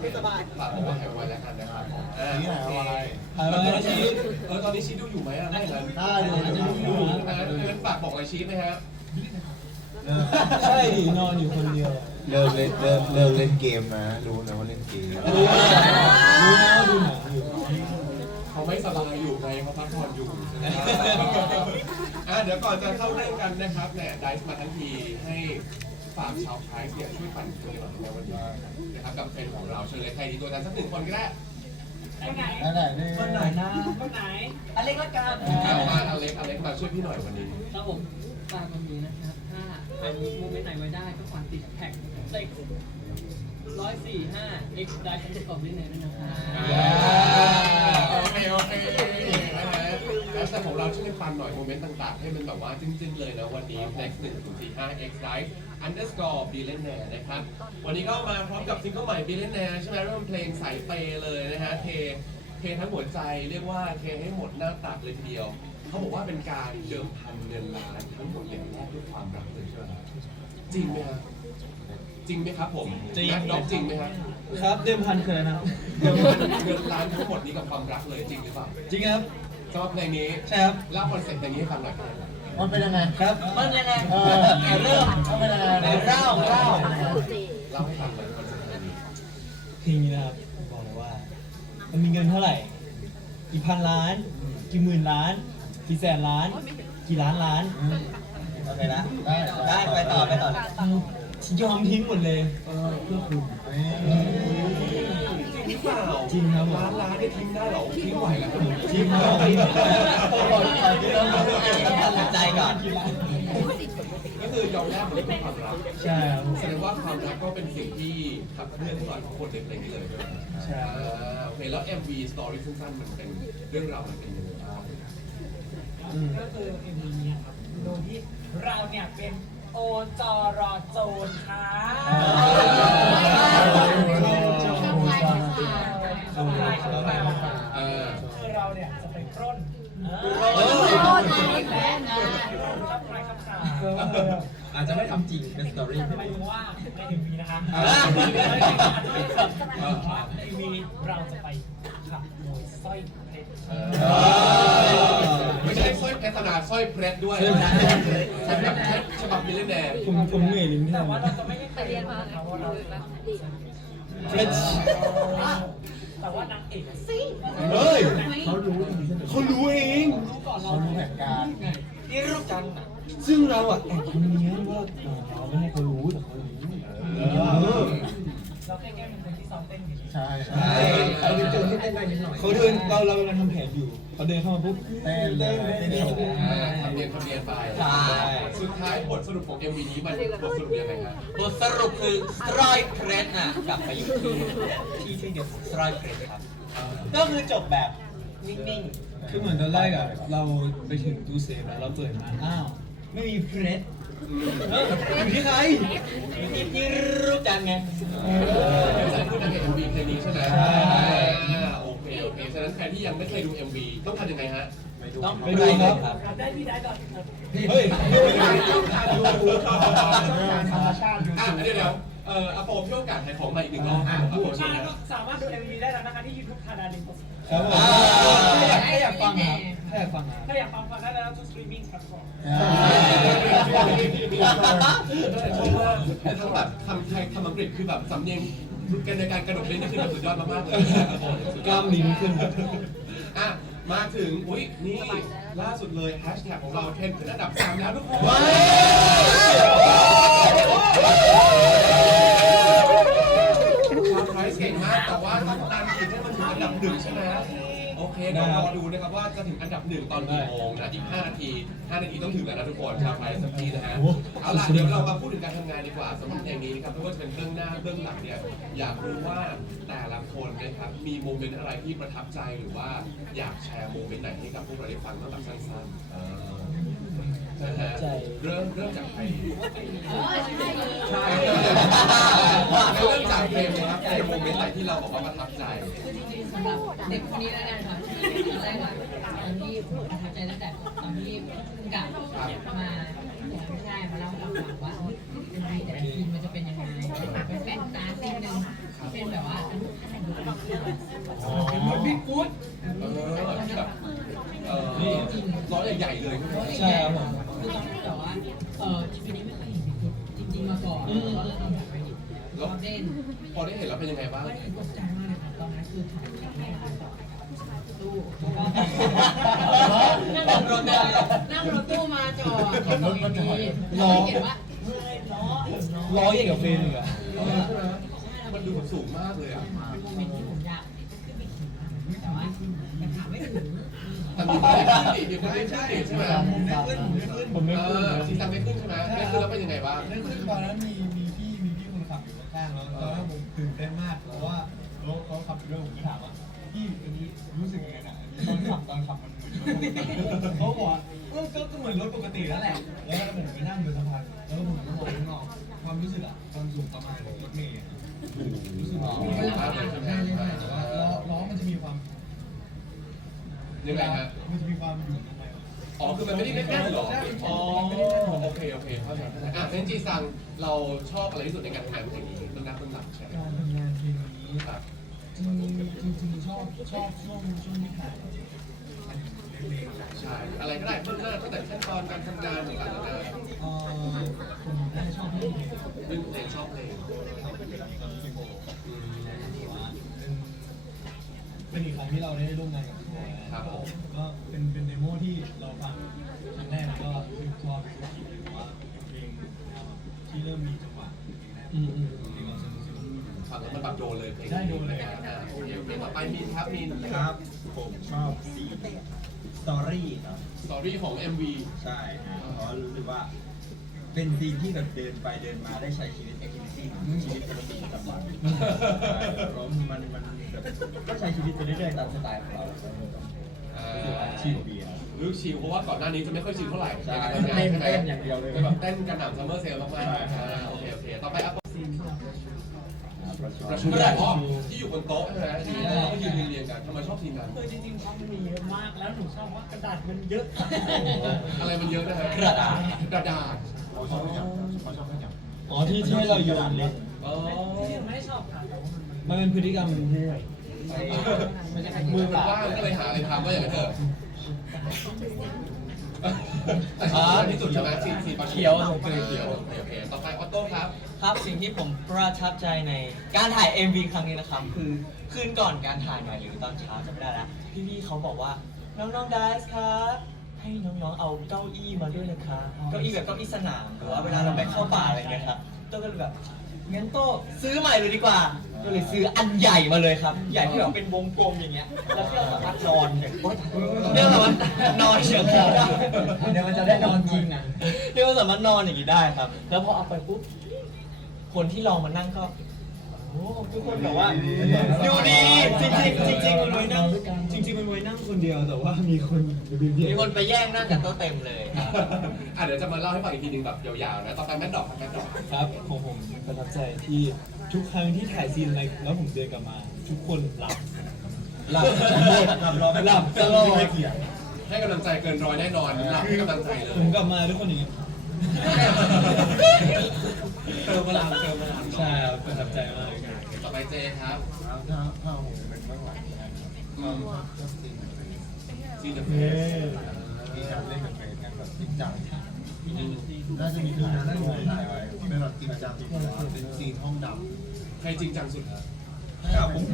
ไม่สบายฝากบอกว่าหายไวแล้วกันนะครับผมอ่านี่หายไวเออตอนนี้ชีเออตอนนี้ชีดูอยู่ไหมอะไม่งั้นได้ดูอาจะดูอยู่อ่างั้นฝากบอกอะไรชีไหมฮะใช่ดินอนอยู่คนเดียวเลิกเล่นเลิกเลิกเล่นเกมนะรู้นะว่าเล่นเกมรู้นะรู้นะว่าดูหนังอยู่เขาไม่สบายอยู่ไงเขาพักผ่อนอยู่ใช่ไหมอะเดี๋ยวก่อนจะเข้าเรื่องกันนะครับแหมไดฟ์มาทั้งทีให้ ฝากชาวไทยเนี่ยช่วยปั่นตัวหน่อยในวันนี้นะครับกับเฟรนด์ของเราเชิญเลยใครดีตัวแทนสักหนึ่งคนก็ได้คนไหนนั่นแหละนี่คนไหนนะคนไหนอเล็กละกันเอามาอเล็กอเล็กมาช่วยพี่หน่อยวันนี้ ครับผมฝากวันนี้นะครับ ถ้าใครมีโมเมนต์ไหนไว้ได้ก็ฝากติดแท็กเต็กร้อยสี่ห้า x ได้ทั้งกล่องด้วยเลยนะครับโอเคโอเคนะฮะแฮชแท็กของเราช่วยปันหน่อยโมเมนต์ต่างๆ ให้มันแบบว่าจริงๆเลยนะวันนี้ next 1 0 4 5 x live underscore billionaire นะครับ วันนี้ก็มาพร้อมกับซิงเกิลใหม่ billionaire ใช่ไหมเริ่มเพลงสายเปย์เลยนะฮะ เท เททั้งหัวใจเรียกว่าเทให้หมดหน้าตักเลยทีเดียว เขาบอกว่าเป็นการเดิมพันเงินล้านทั้งหมดอย่างแรกด้วยความรักเลยใช่ไหมครับจริงไหมครับจริงไหมครับผมจริงแม็กด็อกจริงไหมครับครับเดิมพันคืออะไรนะครับเงินเงินล้านทั้งหมดนี้กับความรักเลยจริงหรือเปล่าจริงครับสำหรับเพลงนี้ใช่ครับเล่าคอนเซ็ปต์เพลงนี้ให้ฟังหน่อยครับ มันเป็นยังไงครับมันยังไงเออเริ่มมันเป็นยังไงนะเล่าเล่าเล่าให้ฟังหน่อยคอนเซ็ปต์เพลงนี้เพลงนี้นะครับบอกเลยว่า มันมีเงินเท่าไหร่ กี่พันล้าน กี่หมื่นล้าน กี่แสนล้าน กี่ล้านล้านโอเคนะได้ได้ไปต่อไปต่อยอมทิ้งหมดเลยเพื่อคุณจ ริงหรือเปล่าจริงครับผมล้านล้านได้ทิ้งได้เหรอทิ้งไหวแล้วครับจริงครับตัดใจก่อนก็คือยอมแลกมันด้วยความรักใช่ครับแสดงว่าความรักก็เป็นสิ่งที่ขับเคลื่อนตลอดของคนในเพลงนี้เลยใช่ไหมใช่อ่าโอเคแล้ว MV story สั้นๆมันเป็นเรื่องราวมันเป็นยังไงบ้างอืมก็คือเอ็มวีนี้ครับโดยที่เราเนี่ยเป็นโอจอรอโจรค่ะ ทำลายทำลายเออคือเราเนี่ยจะไปปล้นขับใครขับขาอาจจะไม่ทำจริงเป็นสตอรี่หมายถึงว่าในเอ็มวีนะคะอ่าในเอ็มวีเราจะไปขับโมยสร้อยเพชรเออไม่ใช่สร้อยเพชรขนาดสร้อยเพชรด้วยใช่แบบเพชรฉบับมิลเลนแดร์ผมผมเหนื่อยลิ้นแต่ที่ว่าทำเราจะไม่ได้ไปเรียนมาค่ะว่าเราเฮ้ย แต่ว่านางเอกสิเฮ้ย เขารู้เขารู้เอง รู้ก่อนเราเขารู้แผนการที่รู้กันอะซึ่งเราอะแอบทำเนียนว่าเออเราไม่ให้เขารู้แต่เขารู้ เออ ใช่ใช่เขาเดินที่เต้นได้นิดหน่อยเขาเดินเราเรากำลังทำแผนอยู่เขาเดินเข้ามาปุ๊บเต้นเลยเต้นโชว์อ่าทำเนียนทำเนียนไปใช่สุดท้ายบทสรุปของ MV นี้มันบทสรุปยังไงครับบทสรุปคือสไตรเพรสน่ะกลับไปอยู่ที่ที่ที่เดียวสไตรเพรสครับ ก็คือจบแบบนิ่งๆ คือเหมือนตอนแรกอะเราไปถึงตู้เซฟแล้วเราเปิดมาอ้าวไม่มีเพรสเอยู่ที่ใครอยู่ที่ที่รู้จักไงเดี๋ยวจะพูดนางเอก MV เพลงนี้ใช่ไหมใช่อ่าโอเคโอเคฉะนั้นใครที่ยังไม่เคยดู MV ต้องทำยังไงฮะ ต้องไปดูครับได้พี่ได้ก่อนเฮ้ยธรรมชาติอะเดี๋ยวเดี๋ยวเอ่ออาโปพี่โอกาสขายของมาอีกหนึ่งรอบอะพูดมาก็สามารถดู MV ได้แล้วนะคะที่ YouTube ทาดาดินโปรครับผม ถ้าอยากถ้าอยากฟังครับ อยากฟังครับถ้าอยากฟังฟังได้แล้วทุกสตรีมมิ่งแพลตฟอร์มชอบมากแต่ทั้งแบบคำไทยคำอังกฤษคือแบบสำเนียงกันในการกระดกเล่นนี่คือแบบสุดยอดมากๆเลยนะครับผมกล้ามลิ้นขึ้น อะ มาถึง อุ้ยนี่ ล่าสุดเลยแฮชแท็กของเราเทรนด์ขึ้นอันดับสามแล้วทุกคนชาวไทยเก่งมาก แต่ว่าต้องตามติดให้มันถึงอันดับหนึ่งใช่ไหม โอเคเดี๋ยวรอดูนะครับว่าจะถึงอันดับหนึ่งตอนกี่โมงนะอีก5นาที5นาทีต้องถึงแล้วนะทุกคนชาวไทยสักทีนะฮะเอาล่ะเดี๋ยวเรามาพูดถึงการทำงานดีกว่าสำหรับเพลงนี้นะครับไม่ว่าจะเป็นเบื้องหน้าเบื้องหลังเนี่ยอยากรู้ว่าแต่ละคนนะครับมีโมเมนต์อะไรที่ประทับใจหรือว่าอยากแชร์โมเมนต์ไหนให้กับพวกเราได้ฟังบ้างแบบสั้นๆเออ นเริ่มเริ่มจากใครใช่เริ่มจากเพลงนะครับในโมเมนต์ไหนที่เราบอกว่าประทับใจ สำหรับเด็กคนนี้แล้วกันค่ะที่แรกค่ะตอนที่ประทับใจตั้งแต่ตอนที่กลับมาไม่ได้มาเล่าให้เราฟังว่ายังไงแต่ละทีมันจะเป็นยังไงเป็นแฟนตาทีมหนึ่งเป็นแบบว่าเป็นคนพี่กุ๊ดเออแบบเออร้อนใหญ่ๆเลยใช่ไหม ใช่ครับ คือตอนนั้นแบบว่าเอ่อชีวิตนี้ไม่เคยเห็นบิ๊กฟุตจริงๆมาก่อนแล้วก็เลยเอาแบบไปดิล้วเล่นพอได้เห็นแล้วเป็นยังไงบ้างไม่ได้ตกใจมากเลยครับตอนนั้นคือถ่ายครั้งแรกเลยต่อตู้นั่งรถนั่งรถตู้มาจอดขับรถมาจอดรอเห็นว่าเฮ้ยล้อล้อร้อยอย่างกับเฟรนอีกอมันดูสูงมากเลยอะเป็นโมเมนต์ที่ผมอยากขึ้นไปขี่นะแต่ว่ามันถามไม่ถึง แต่มีคนได้ขึ้นอีกมีคนได้ขึ้นอีกใช่ไหมผมไม่เอขึ้นอซีซันได้ขึ้นใช่ไหมได้ขึ้นแล้วเป็นยังไงบ้างได้ขึ้นตอนนั้นมีมีพี่มีพี่คนขับอยู่ข้างๆแล้วตอนนั้นผมตื่นเต้นมากเพราะว่าเขาเขาขับไปด้วยผมก็ถามว่าพี่อันนี้รู้สึกยังไงนะตอนขับตอนขับมันเหมือนรถปกติเขาบอกว่าเออก็ก็เหมือนรถปกตินั่นแหละแล้วผมไปนั่งบนสะพานแล้วผมก็มองข้างนอกความรู้สึกอะความสูงประมาณรถเมล์อะรู้สึกว่าสูงมากเลยใช่ไหมแต่ว่าล้อล้อมันจะมีความ ยังไงฮะมันจะมีความอยู่ทำไมวะอ๋อ คือมันไม่ได้แน่นๆหรอใช่อ๋อ โอเค โอเค เข้าใจเข้าใจอะเรนจีซังเราชอบอะไรที่สุดในการทำเพลงนี้เรื่องนักเรื่องหลักใช่ไหมการทำงานเพลงนี้ครับจริงๆจริงๆชอบชอบช่วงช่วงที่ถ่ายเพลงใช่ อะไรก็ได้เบื้องหน้าตั้งแต่ขั้นตอนการทำงานต่างๆนานาเอ่อผมน่าจะชอบเพลงนี้เรื่องเพลงชอบเพลงอืมเป็นอีกครั้งที่เราได้ร่วมงานกับพี่บอยนะ ครับผมก็เป็นเป็นเดโมที่เราฟังครั้งแรกแล้วก็ชื่นชอบเป็นเพราะว่าเป็นเพลงที่เริ่มมีจังหวะอืมอืมเพลงเราสนุกสนุก ฟังแล้วมันแบบโดนเลยเพลงใช่โดนเลยอะโอเคโอเคต่อไปมีนครับมีนครับผมชอบซีนสตอรี่ครับ สตอรี่ของ MV ใช่ฮะเพราะรู้สึกว่า เป็นซีนที่แบบเดินไปเดินมาได้ใช้ชีวิตแอคทิวิตี้ชีวิตปกติประจำวันใช่เพราะมันมันแบบก็ใช้ชีวิตไปเรื่อยๆตามสไตล์ของเราอ่ารู้สึกว่าชิลดีครับ รู้ชิลเพราะว่าก่อนหน้านี้จะไม่ค่อยชิลเท่าไหร่ใช่ในการทำงานใช่ไหมเต้นอย่างเดียวเลยจะแบบเต้นกระหน่ำซัมเมอร์เซลมากๆใช่อ่าโอเคโอเคต่อไปอัพประชุมประชุมใหญ่อ๋อที่อยู่บนโต๊ะใช่ไหมที่เราก็ยืนเรียงๆกันทำไมชอบทีมนั้น คือจริงๆความมีเยอะมากแล้วหนูชอบว่ากระดาษมันเยอะ อะไรมันเยอะนะฮะกระดาษกระดาษ เขาชอบขยับเขาชอบขยับอ๋อที่ที่ให้เราโยนเนี่ยอ๋อที่ไม่ได้ชอบค่ะแต่ว่ามันมันเป็นพฤติกรรมที่มือมันว่างก็เลยหาอะไรทำก็อย่างนั้นเถอะแต่ชอบที่สุดใช่ไหมสีสีปลาเขียวโอเคเขียวโอเคโอเคต่อไปออโต้ครับ ครับสิ่งที่ผมประทับใจในการถ่าย MV ครั้งนี้นะครับคือคืนก่อนการถ่ายหน่อยหรือตอนเช้าจะไม่ได้แล้วพี่ๆเขาบอกว่าน้องๆไดส์ครับ ให้น้องๆเอาเก้าอี้มาด้วยนะคะ เก้าอี้แบบเก้าอี้สนามหรือว่าเวลาเราไปเข้าป่าอะไรเงี้ยครับโต้ก็เลยแบบงั้นโต้ซื้อใหม่เลยดีกว่า ก็เลยซื้ออันใหญ่มาเลยครับ ใหญ่ที่แบบเป็นวงกลมอย่างเงี้ย แล้วที่เราสามารถนอนอย่างโอ๊ยเรียกว่านอนเฉียงคอได้ เดี๋ยวมันจะได้นอนจริงอะ เรียกว่าสามารถนอนอย่างนี้ได้ครับ แล้วพอเอาไปปุ๊บ คนที่ลองมานั่งก็โอ้ ทุกคนแบบว่าดูดีจริงจริงๆจริงๆมันไว้นั่งจริง ๆ มันไว้นั่งคนเดียวแต่ว่ามีคนอยู่เบียดมีคนไปแย่งนั่งกับโต๊ะเต็มเลยครับอะเดี๋ยวจะมาเล่าให้ฟังอีกทีหนึงแบบยาวๆนะ ต่อไปแมทดอกครับแมทดอก ครับของผมประทับใจที่ทุกครั้งที่ถ่ายซีนอะไรแล้วผมเดินกลับมา ทุกคนหลับหลับหมดหลับรอหลับตลอดให้กำลังใจเกินร้อยแน่นอนหลับให้กำลังใจเลยผมกลับมาทุกคนอย่างเงี้ยเติมพลังเติมพลัง ใช่ครับประทับใจมากต่อไป เจครับแล้วถ้าถ้าผมเป็นเบื้องหลังนะครับก็ชอบซีนกับเฟรนซีนเดอะเฟสมีการเล่นกับเฟรนกันแบบจริงจังน่าจะมีคืนนั้นน่าจะมีถ่ายไว้เป็นแบบจริงจังเป็นซีนห้องดำใครจริงจังสุดครับครับผม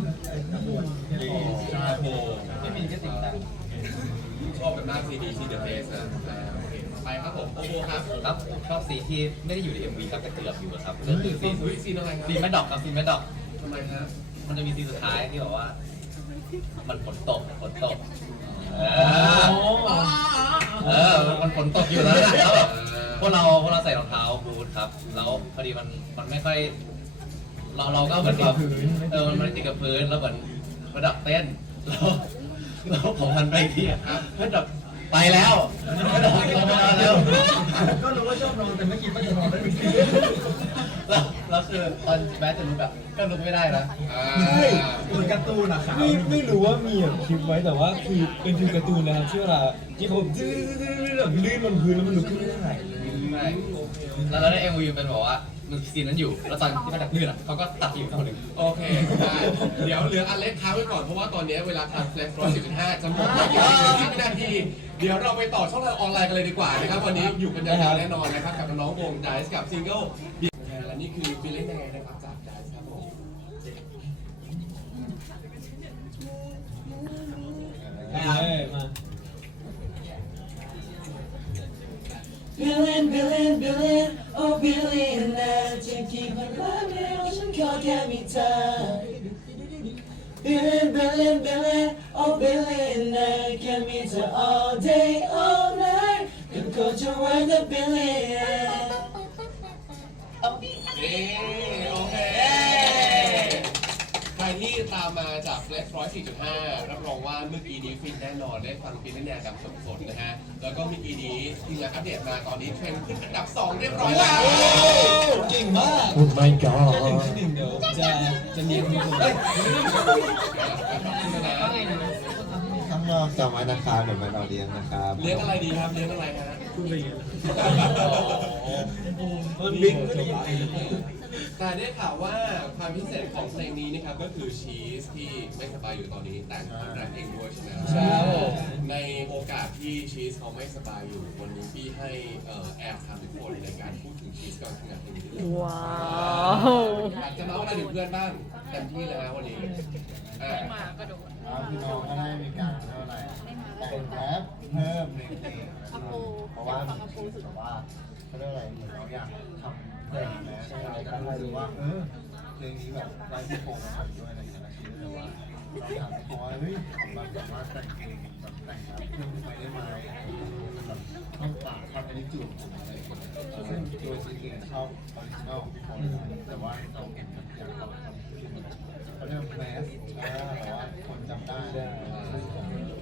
ใช่โอ้ไม่มีก็ติดตามชอบแบบหน้าซีดีซีเดอะเฟสนะไปครับผมโอโบครับครับชอบสีที่ไม่ได้อยู่ใน MV ครับแต่เกือบอยู่ครับก็คือซีซีนนอุ้ยซีนอะไรครับซีนแม่ดอกครับซีนแม่ดอก ทำไมฮะมันจะมีซีนสุดท้ายที่บอกว่า มันฝนตกฝนตก เออ เออ มันฝนตกอยู่แล้วนะแล้วแบบพวกเราพวกเราใส่รองเท้าบูทครับ แล้วพอดีมันมันไม่ค่อย เราเราก็เหมือนแบบเออ มันไม่ได้ติดกับพื้นแล้วเหมือนระดับเต้นแล้วแล้วผมหันไปอีกทีอะระดับไปแล้วระดับลงมาแล้ว ก็รู้ว่าชอบนอนแต่ไม่คิดว่าจะนอนได้จริงแล้ว แล้วคือตอนแม้จะลุกอะก็ลุกไม่ได้นะอ่าเหมือนการ์ตูนอะครับไม่ไม่รู้ว่ามีแบบคลิปไว้แต่ว่าคือเป็นฟิลการ์ตูนนะครับที่เวลาที่เขาแบบดื้อๆๆแบบลื่นบนพื้นแล้วมันลุกขึ้นไม่ได้ไม่แล้วแล้วในเอ็มวีเป็นบอกว่ามันซีนนั้นอยู่ แล้วตอนที่มาดับเลือดอะเขาก็ตัดอยู่คนหนึ่งโอเคได้เดี๋ยวเหลืออันเล็กค้างไว้ก่อนเพราะว่าตอนนี้เวลาทำแฟลชร้อยสิบห้าจะหมดไปอีกสิบนาทีเดี๋ยวเราไปต่อช่องทางออนไลน์กันเลยดีกว่านะครับวันนี้อยู่กันยาวๆแน่นอนนะครับกับน้องๆวง Dice กับซิงเกิลและ นี่คือฟิลลิ่งยังไงนะครับจาก Dice ครับผมเอ้ยมา Billion billion billion oh billion นะจะกี่พันล้านเดียวฉันขอแค่มีเธอ Billion billion billion oh billion นะแค่มีเธอ all day all night ก็คงจะไว้ the billion นี่โอเคใครที่ตามมาจากเล็กร้อยสี่จุดห้ารับรองว่าเมื่อกี้นี้ฟินแน่นอนได้ฟังฟินแน่ๆกับสดๆนะฮะ แล้วก็เมื่อกี้นี้ที่งานอัปเดตมาตอนนี้เทรนด์ขึ้นอันดับ 2 เรียบร้อยแล้วเก่งมากโอ้ my ถ้า god ที่หนึ่งเดี๋ยวจะจะมีคนคนเฮ้ยข้างนอกจำไว้นะครับเดี๋ยวม่เราเลี้ยงนะครับ เลี้ยงอะไรดีครับเลี้ยงอะไรฮะ คุณไปยังมันบิ๊กก็ดีแต่ได้ข่าวว่าความพิเศษของเพลงนี้นะครับก็คือชีสที่ไม่สบายอยู่ตอนนี้แต่งแต่งเองด้วยใช่ไหมครับใช่ครับผมในโอกาสที่ชีสเขาไม่สบายอยู่วันนี้พี่ให้เอ่อแอร์ทำทุกคนในการพูด ถึงชีสก่อนทำงานเพลงนี้ว้าวอากจะเล่าอะไรถึงเพื่อนบ้างเต็มที่เลยนะวันนี้อะครับพี่น้องก็ได้มีการเท่าไหร่แต่งแรปเพิ่มในเพลงเพราะว่ามีชื่อแต่ว่าเขาเรียกอะไรเหมือนเราอยากทำเพลงนะใช่ไหมก็เลยรู้ว่าเออเพลงนี้แบบได้พี่โปงมาทำด้วยอะไรอย่างเงี้ยนะคิดเลยว่าเราถามพี่โปงว่าเฮ้ยมแบบสามารถแต่งเพลงแบบแต่งแรปเพิ่มไปได้ไหม ข้างปากความเป็นจุดอะไรอย่างเงี้ยซึ่งตัวจริงๆชอบออริจินอลแต่ว่าเราเห็นแบบอยากลองเพลงเขาเรียกแมสอ่าแต่ว่าคนจำได้ใช่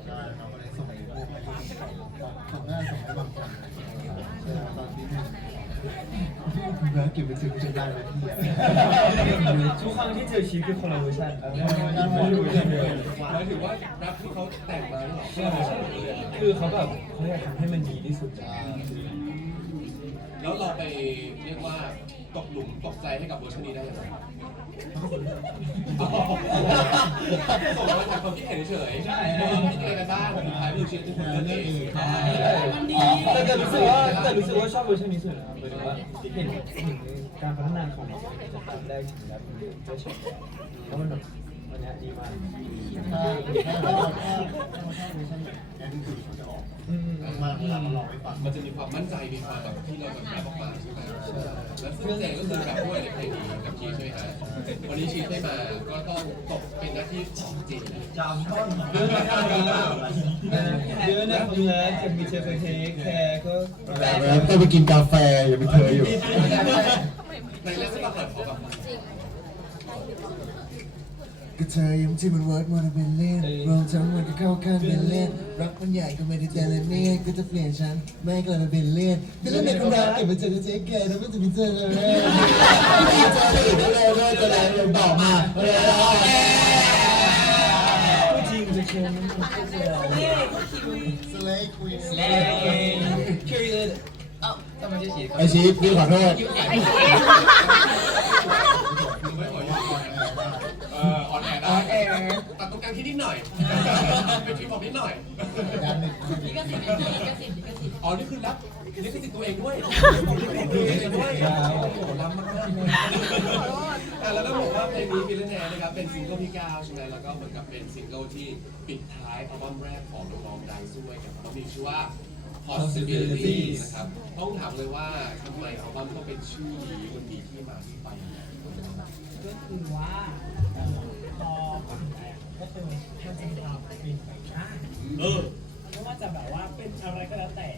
ใช่เราก็เลยส่งพวกให้ส่งหน้าส่งให้บางคนใช่ตอนที่หนึ่ง แล้วเก็บไปถึงจนได้ไหมพี่ทุกครั้งที่เจอชีคือคนละเวอร์ชันเออไม่รู้ยังไงหมายถึงว่าแรปที่เขาแต่งมาหรอคือเขาแบบเขาอยากทำให้มันดีที่สุดแล้วเราไปเรียกว่า ตกหลุมตกใจให้กับเวอร์ชันนี้ได้ยังไงส่งมาจากความคิดเห็นเฉยๆใช่คิดยังไงกันบ้างสุดท้ายคือชีสเป็นคนเลือกเองแต่แต่รู้สึกว่าแต่รู้สึกว่าชอบเวอร์ชันนี้สุดนะครับหมายถึงว่าเห็นเห็นการพัฒนาของมันจากตอนแรกถึงแล้วมันได้ชมแล้วมันแบบวันนี้ดีมากถ้าถ้าถ้าถ้าถ้าเวอร์ชันแอนดี้คือเขาจะออกอื มมาเวลาเราลองให้ฟังมันจะมีความมั่นใจมีความแบบที่เราแบบแรปออกมาใช่ไหมแล้วซึ่งเจนก็คือแบบด้วยในเพลงนี้กับชีสใช่ไหมฮะวันนี้ชีสไม่มาก็ต้องตกเป็นหน้าที่ของเจนจำต้นเยอะนะครับเยอะนะคุณแล้วจะมีเชฟเทคแคร์ก็แล้วก็ไปกินกาแฟอย่าไปเคยอยู่ในเรื่องที่เราเปิดขอแบบ ก็เธอยังที่มันเวิร์ดมันเป็นเล่นรวมทั้งหมดก็เข้าข้างเป็นเล่นรักมันใหญ่ก็ไม่ได้แต่ละเนี่ยก็จะเปลี่ยนฉันไม่ให้กลายมาเป็นเล่นแต่เล่นในคนรักเก็บไปเจอจะเจ๊แกแล้วไม่จะมีเจอเลยไม่เจอเลยก็เลยเลยก็เลยเลยบอกมาเลยจริงจะเชิญมันก็จะสเลย์ควีนเล่น period ถ้ามันจะฉีดไอชีฟพี่ขอโทษ คือไม่ขอยุ่งเออออนแอร์ได้ ตัดตรงกลางที่นิดหน่อย เป็นทีมผมนิดหน่อยด้านหนึ่งอ๋อ นี่คือรับนี่คือติดตัวเองด้วยตัวเองด้วยโอ้โหรับมากๆแต่แล้วต้องบอกว่าเพลงนี้ฟิลแนนะครับ เป็นซิงเกิลที่9ใช่ไหมแล้วก็เหมือนกับเป็นซิงเกิลที่ปิดท้ายอัลบั้มแรกของน้องๆไดซ์ด้วยกับอัลบั้มนี้ชื่อว่า Possibilities นะครับ ต้องถามเลยว่าทำไมอัลบั้มต้องเป็นชื่อนี้มันมีที่มาที่ไปยังไง ก็คือว่าเอ่อพอฝันแร ก็คือมันจะมีความเป็นไปได้เออไม่ว่าจะแบบว่าเป็นอะไรก็แล้วแต่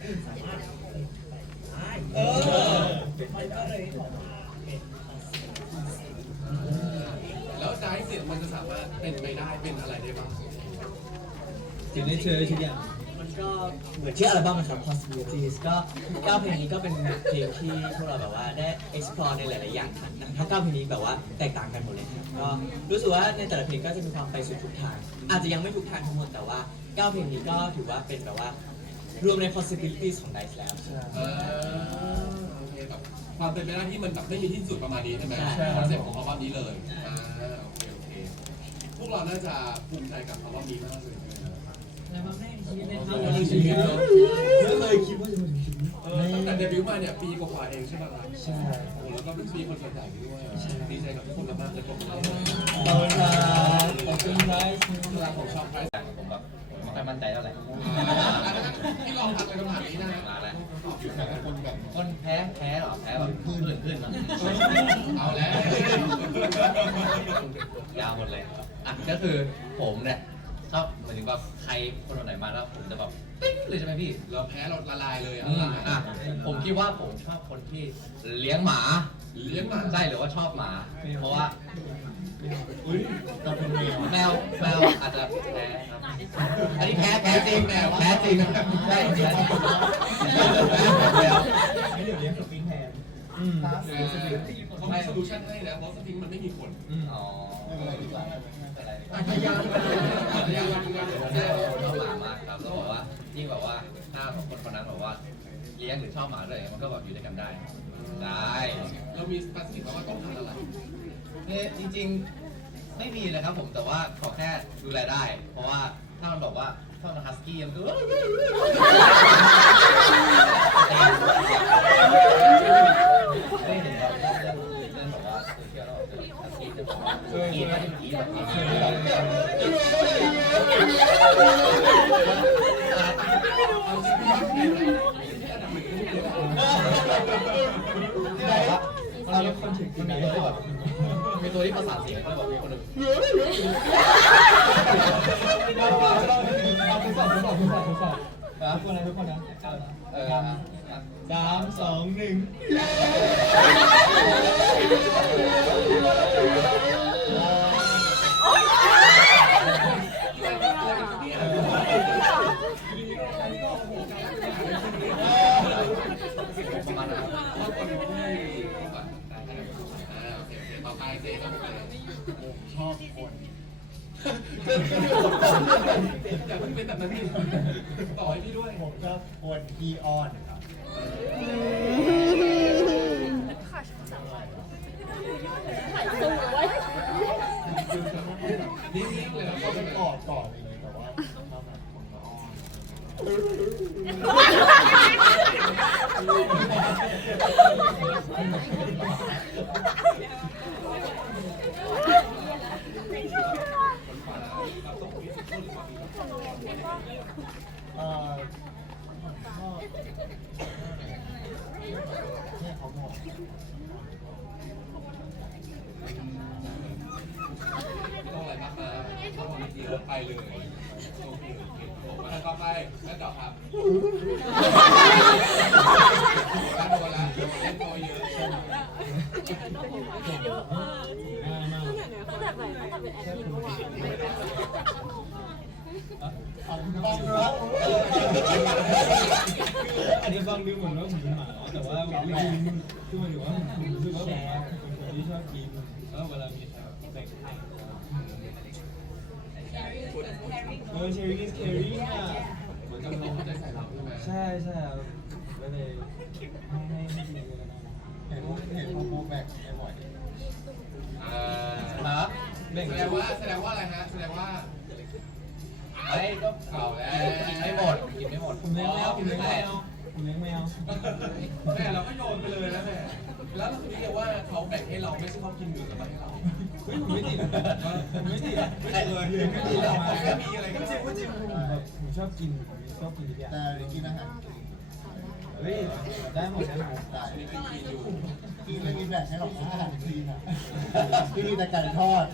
คุณสามารถเป็นแปได้เออมันก็เลยออกมาเป็นแล้วไดซ์เสี่ยมันจะสามารถเป็นไปได้เป็นอะไรได้บ้างถึงได้เจอทุกอย่าง ก็เหมือนชื่ออัลบั้มนะครับ Possibilities ก็เก้าเพลงนี้ก็เป็นเพลงที่พวกเราแบบว่าได้ explore ในหลาย ๆ อย่างครับทั้งเก้าเพลงนี้แบบว่าแตกต่างกันหมดเลยครับก็รู้สึกว่าในแต่ละเพลงก็จะมีความไปสู่ทุกทาง อาจจะยังไม่ทุกทางทั้งหมดแต่ว่าเก้าเพลงนี้ก็ถือว่าเป็นแบบว่ารวมใน possibilities ของ Dice แล้ว เออโอเคแบบความเป็นไปได้ที่มันแบบไม่มีที่สุดประมาณนี้ใช่ไหมใช่คอนเซ็ปต์ของอัลบั้มนี้เลยอ่าโอเคโอเคพวกเราน่าจะภูมิใจกับอัลบั้มนี้มากเลยแล้วมันไม่ชีวิตเลยครัไม่ชีวิตเนอะ ไม่เคยคิดว่าจะมาถึงจุดนี้เออตั้งแต่เดบิวต์มาเนี่ยปีกว่าๆเองใช่ไหมครับใช่โอ้แล้วก็เป็นปีคนสิร์ตใหญ่ด้วยดีใจกับทุกคนมากๆเลยผมขอบคุณครับขอบคุณไลฟ์เวลาผมชอบไปผมแบบไม่ค่อยมั่นใจเท่าไหร่ที่ลองทำเป็นคำถามนี้นะมาแล้วคนแบบคนแพ้แพ้หรอแพ้แบบขึ้นขึ้นนะเอาแล้วยาวหมดเลยอะก็คือผมเนี่ย ชอบหมายถึงแบบใครคนไหนมาแล้วผมจะแบบปิ๊งเลยใช่ไหมพี่เราแพ้เราละลายเลยอะอืมอะผมคิดว่าผมชอบคนที่เลี้ยงหมาเลี้ยงมาใช่หรือว่าชอบหมา เพราะว่าก็เป็นแมวแมวแมวอาจจะแพ้ครับอันนี้แพ้แพ้จริงแมวแพ้จริงใช่แพ้จริงแมวไม่เดี๋ยวเลี้ยงสปริงแทนอืมเขาไม่โซลูชันให้นะเพราะสปริงมันไม่มีผลอืมอ๋ อไม่เป็นไรดีกว่าไม่เป็นไรอะพยายามพยายามพยายามใช่ผมชอบหมามากครับแล้วบอกว่ายิ่งแบบว่าถ้าคนคนนั้นแบบว่าเลี้ยงหรือชอบหมาด้วยมันก็แบบอยู่ด้วยกันได้ ได้เรามีสเปซิฟิกว่าต้องทำอะไรเนี่ยจริง ๆไม่มีเลยครับผมแต่ว่าขอแค่ดูแลได้ เพราะว่าถ้ามันบอกว่าถ้ามันฮัสกี้มันก็ไม่เห็นเรื่องเรื่องแบบว่าโซเชียลแล้วแบบฮัสกี้จะบอกว่ากีน่าจะกีแบบ เราเป็นคนถึงคนนี้เลยแบบมีตัวที่ประสานเสียงก็แบบมีคนหนึ่งเราเราเราเราทดสอบทดสอบทดสอบทดสอบทุกคนนะทุกคนนะสามสองหนึ่ง ว่าคนที่ก่อนได้ได้อ่าโอเคโอเคต่อไปเจ๊ครับผมชอบคนอย่าเพิ่งเป็นแบบนั้นนี่ต่อให้พี่ด้วย ผมชอบคนที่อ้อนครับนิ่งๆเลยแล้วก็ก็เป็เป็นนกกออดดกอดอย่างนี้แต่ว่าชอบแบบคนมาอ้อน เอ่อชอบเนี่ยเขาบอก ต้องอะไรมากมายต้องทำทีแล้วไปเลยโอเคโอเคผมมาต่อไปแล้วต่อครับแล้วโดนแล้วเล่นโตเยอะ เอาบ้างแล้ว อัน นี้ฟังดูเหมือนว่าผมเป็นหมาแต่ว่าผมไม่กินคือมันถือว่าผมรู้สึกว่าผมเป็นคนที่ชอบกินแล้วเวลามีแบ่งให้เออ sharing is caring อะเหมือนกับเราเข้าใจใส่เราใช่ไหมใช่ใช่ครับก็เลยให้ให้ให้กินกันนะเห็นเห็นพ่อโบแบกไม่บ่อยอ่าครับแบ่งแสดงว่าแสดงว่าอะไรฮะแสดงว่าไอ้ก็เอาแล้วกินไม่หมดกินไม่หมดผมเลี้ยงแมวผมเลี้ยงแมว ผมเลี้ยงแมวแม่เราก็โยนไปเลยนะแม่แล้วเราคิดว่าเขาแบ่งให้เราไม่ใช่เขากินหรือมาให้เราเฮ้ยผมไม่ติดผมไม่ติดไม่ติดเลยไม่ติดเลยแค่มีอะไรก็จริงจริงผมแบบผมชอบกินผมชอบกินทุกอย่างแต่กินอาหารเฮ้ยได้หมดได้หมดได้มีกินอยู่พี่ไม่มีแบ่งให้หรอกอาหารคลีนอะพี่มีแต่ไก่ทอด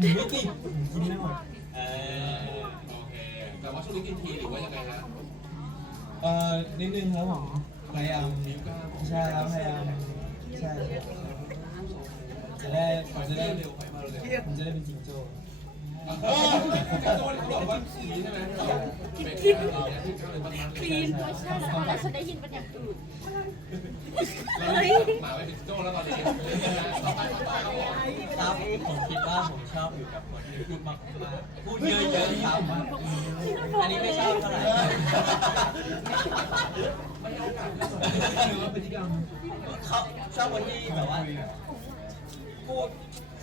ผมไม่ติดผมกินได้หมดเออโอเคแต่ว่าช่วงนี้กินทีหรือว่ายังไงฮะ เอ่อนิดนึงครับผมพยายามนิ้วก้าวใช่ครับพยายามใช่จะได้ผมจะได้เร็วไปมาเร็วผมจะได้เป็นจิงโจ้ จะโดนเขาบอกว่าสีใช่ไหมเป็นที่ก้าวเลยบ้างคลีนไม่ใช่แต่ว่าฉันได้ยินเป็นอย่างอื่นเราหมาไว้เป็นโจ้แล้วตอนนี้ต่อไปต่อไปครับผมคิดว่าผมชอบอยู่กับคนที่พูดมากๆพูดเยอะๆครับอันนี้ไม่ชอบเท่าไหร่ไม่ให้โอกาสที่สุดหรือว่าพฤติกรรมเขาชอบคนที่แบบว่าพูด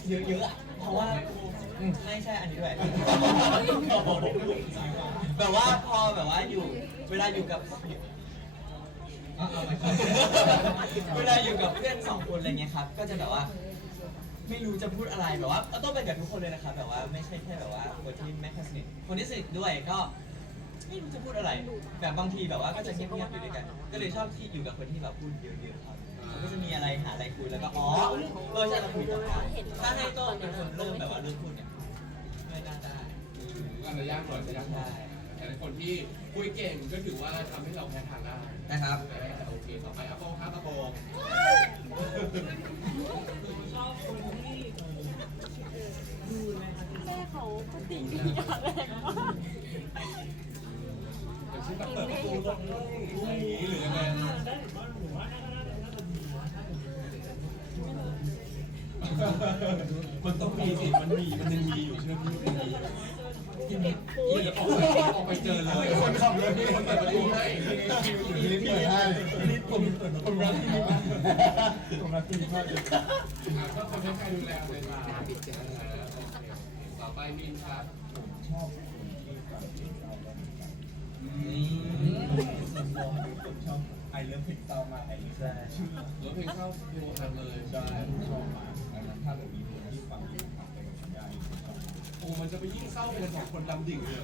เยอะๆอะเพราะว่าไม่ใช่อันนี้ด้วยแบบว่าพอแบบว่าอยู่ เวลาอยู่กับอะเอาไปเวลาอยู่กับเพื่อนสองคนอะไรเงี้ยครับ ก็จะแบบว่า ไม่รู้จะพูดอะไรแบบว่าต้องเป็นแบบทุกคนเลยนะครับแบบว่าไม่ใช่แค่แบบว่าคนที่ไม่ค่อยสนิทคนที่สนิทด้วยก็ไม่รู้จะพูดอะไร แบบบางทีแบบว่าก็จะเงียบๆอยู่ด้วยกัน ก็เลยชอบที่อยู่กับคนที่แบบพูดเยอะๆครับ มันก็จะมีอะไรหาอะไรคุยแล้วก็อ๋อเออใช่เราคุยกันถ้าให้โต้นเป็นคนเริ่มแบบว่าเริ่มพูดเนี่ยไม่น่าได้ก็จะยากหน่อยจะยากหน่อยแต่ในคนที่คุยเก่งก็ถือว่าทำให้เราแพ้ทางได้นะครับ โอเค ต่อไปอาโปครับอาโป กที่นี่มากเลยอะก็คนให้ใครดูแลเวลาโอเคต่อไปมินครับชอบคนที่ฟังเพลงเราแล้วนี่ผมชอบไอเลิฟเพลงเศร้ามากไอเลิฟใช่ชื่อหรือเพลงเข้าเพลงวงการเลยใช่ชอบมากดังนั้นถ้าเกิดมีคนที่ฟังเพลงฟังเพลงผมได้ผมชอบโอ้มันจะไปยิ่งเศร้าเป็นสองคนดำดิ่งเลย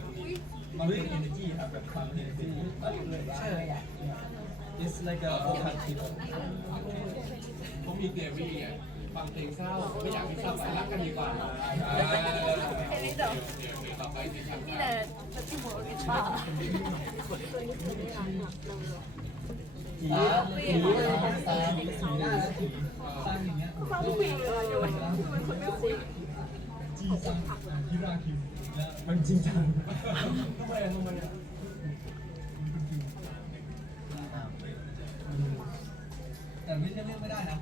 มันเป็น energy ครับแบบฟังเพลงเสร็จแล้วเลยว่า It's like a whole country เขามีเทอรี่ไงฟังเพลงเศร้าไม่อยากให้เศร้าไปรักกันดีกว่าต่อไปสิครับนี่แหละจะที่หัวกันบ้าจีจีตามสีหน้าแล้วสีสร้างอย่างเงี้ยฟังเพลงเลยอยู่เป็นคนไม่คุยจีซังฮิราคิมแล้วมันจริงจังทำไมทำไมแต่ไม่ใช่เรื่องไม่ได้นะ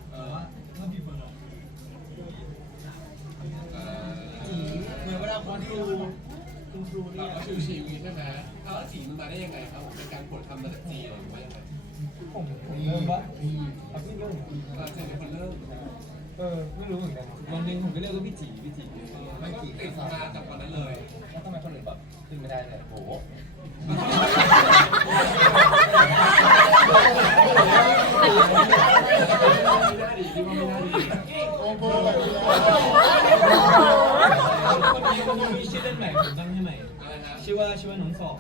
คุณครูคุณครูเรีเรายกก็ชิวชีวีใช่ไหมถ้าจีมันมาได้ยังไงครับเป็นการกดทำมาจากจีหรือว่ายังไงผมผมเริ่มปะเอาพี่เริ่มเราเจอเป็นคนเริ่มเออไม่รู้เหมือนกันวันหนึงผมก็เรียกว่าพี่จีพี่จีไม่กี่ติดมาจากวันนั้นเลยแล้วทำไมคนอื่นแบบขึ้นไม่ได้เลยโห ไม่น่าดีที่ว่าไม่น่าดี โอ้โหแบบนี้ คนนี้คนนี้มีชื่อเล่นใหม่ผมตั้งให้ใหม่อะไรนะชื่อว่าชื่อว่าน้องสอบ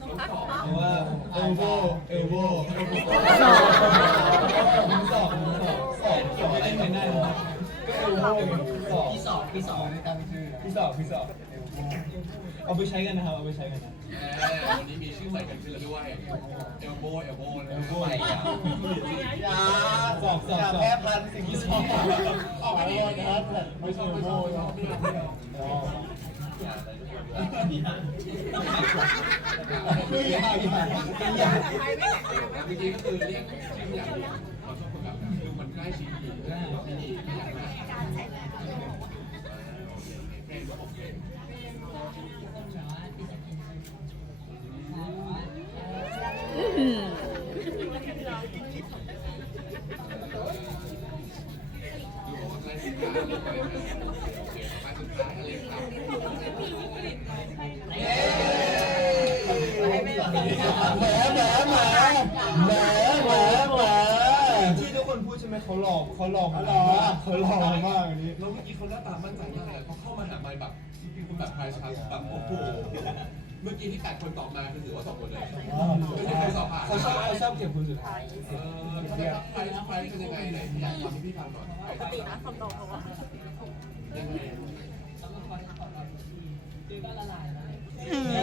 น้องสองเพราะว่าเอลโบเอลโบน้ เอลโบสอบพี่สอบพี่สอบไม่ได้ตั้งชื่อพี่สอบพี่สอบเอาไปใช้กันนะครับเอาไปใช้กันนะวันนี้มีชื่อใหม่กันขึ้นแล้วด้วยเอลโบเอลโบนะใหม่อะอย่าสอบสอบอย่าสอบแพ้พันสิ่งที่ชอบออกมาดีนะไม่ชอบไม่ชอบไม่ชอบไม่เอไม่เออย่ากคนไม่อยากอย่าอย่าเมื่อกี้ก็คือเรียกชื่ออย่างเดียวเขาชอบคนแบบดูมันใกล้ชิด หมเขาหลอกเขาหลอกเขาหล่อมากเขาหล่อมากอันนี้ แล้วเมื่อกี้เขาหน้าตามั่นใจมากเลยเขาเข้ามาหาไมค์แบบพี่คุณแบบไพรส์ครับแบบโอ้โหเมื่อกี้ที่แปดคนตอบมาคือถือว่าตกหมดเลยไม่ใช่ใครสอบผ่านเขาชอบเขาชอบเก็บคนสุดท้ายเออทำไมครับไพรส์ไพรส์เป็นยังไงไหนอยากทำให้พี่ฟังหน่อยปกตินะคำตอบเขาว่ายังไงคือ